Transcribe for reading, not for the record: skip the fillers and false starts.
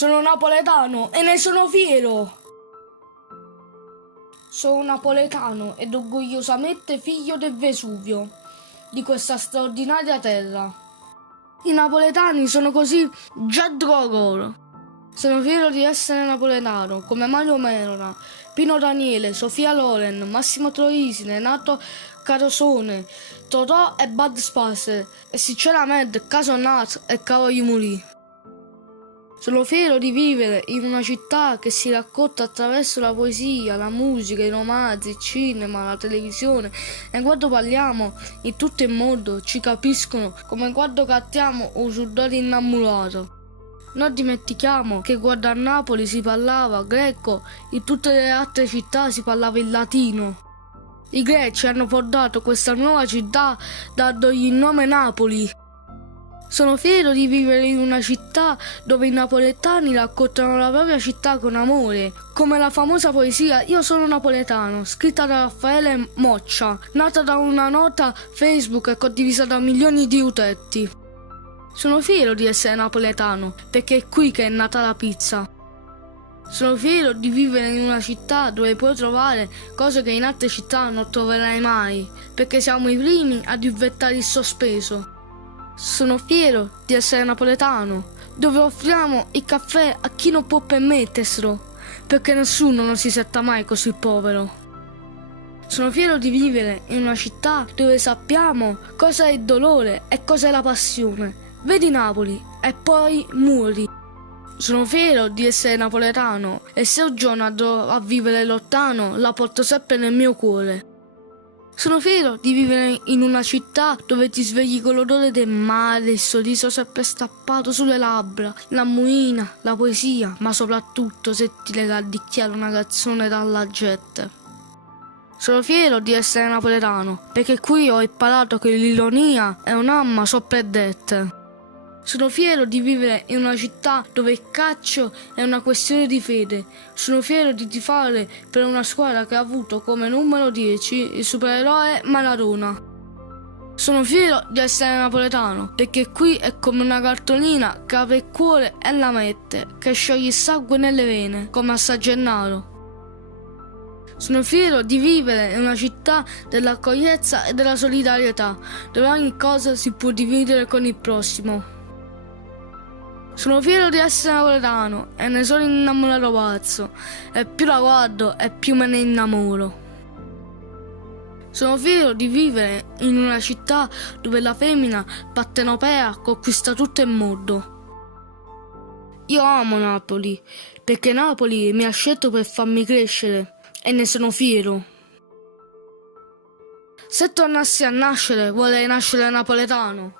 Sono napoletano e ne sono fiero. Sono napoletano ed orgogliosamente figlio del Vesuvio, di questa straordinaria terra. I napoletani sono così già drogoro. Sono fiero di essere napoletano, come Mario Merona, Pino Daniele, Sofia Loren, Massimo Troisi, Renato Carosone, Totò e Bud Spencer, e sinceramente Caso Nat e Cavoli Mulì. Sono fiero di vivere in una città che si racconta attraverso la poesia, la musica, i romanzi, il cinema, la televisione, e quando parliamo in tutto il mondo ci capiscono come quando cantiamo un sudore innamorato. Non dimentichiamo che quando a Napoli si parlava greco, in tutte le altre città si parlava il latino. I greci hanno fondato questa nuova città dandogli il nome Napoli. Sono fiero di vivere in una città dove i napoletani raccontano la propria città con amore, come la famosa poesia Io sono napoletano, scritta da Raffaele Moccia, nata da una nota Facebook e condivisa da milioni di utenti. Sono fiero di essere napoletano, perché è qui che è nata la pizza. Sono fiero di vivere in una città dove puoi trovare cose che in altre città non troverai mai, perché siamo i primi ad inventare il sospeso. Sono fiero di essere napoletano, dove offriamo il caffè a chi non può permetterselo, perché nessuno non si senta mai così povero. Sono fiero di vivere in una città dove sappiamo cosa è il dolore e cosa è la passione. Vedi Napoli e poi muori. Sono fiero di essere napoletano e se un giorno andrò a vivere lontano la porto sempre nel mio cuore. Sono fiero di vivere in una città dove ti svegli con l'odore del mare, il sorriso sempre stappato sulle labbra, la muina, la poesia, ma soprattutto se ti regalicchiare una canzone dalla gente. Sono fiero di essere napoletano, perché qui ho imparato che l'ironia è un'arma sorprendente. Sono fiero di vivere in una città dove il calcio è una questione di fede. Sono fiero di tifare per una squadra che ha avuto come numero 10 il supereroe Maradona. Sono fiero di essere napoletano, perché qui è come una cartolina che apre il cuore e la mette, che scioglie il sangue nelle vene, come a San Gennaro. Sono fiero di vivere in una città dell'accoglienza e della solidarietà, dove ogni cosa si può dividere con il prossimo. Sono fiero di essere napoletano e ne sono innamorato pazzo, e più la guardo e più me ne innamoro. Sono fiero di vivere in una città dove la femmina partenopea conquista tutto il mondo. Io amo Napoli, perché Napoli mi ha scelto per farmi crescere e ne sono fiero. Se tornassi a nascere, vorrei nascere napoletano.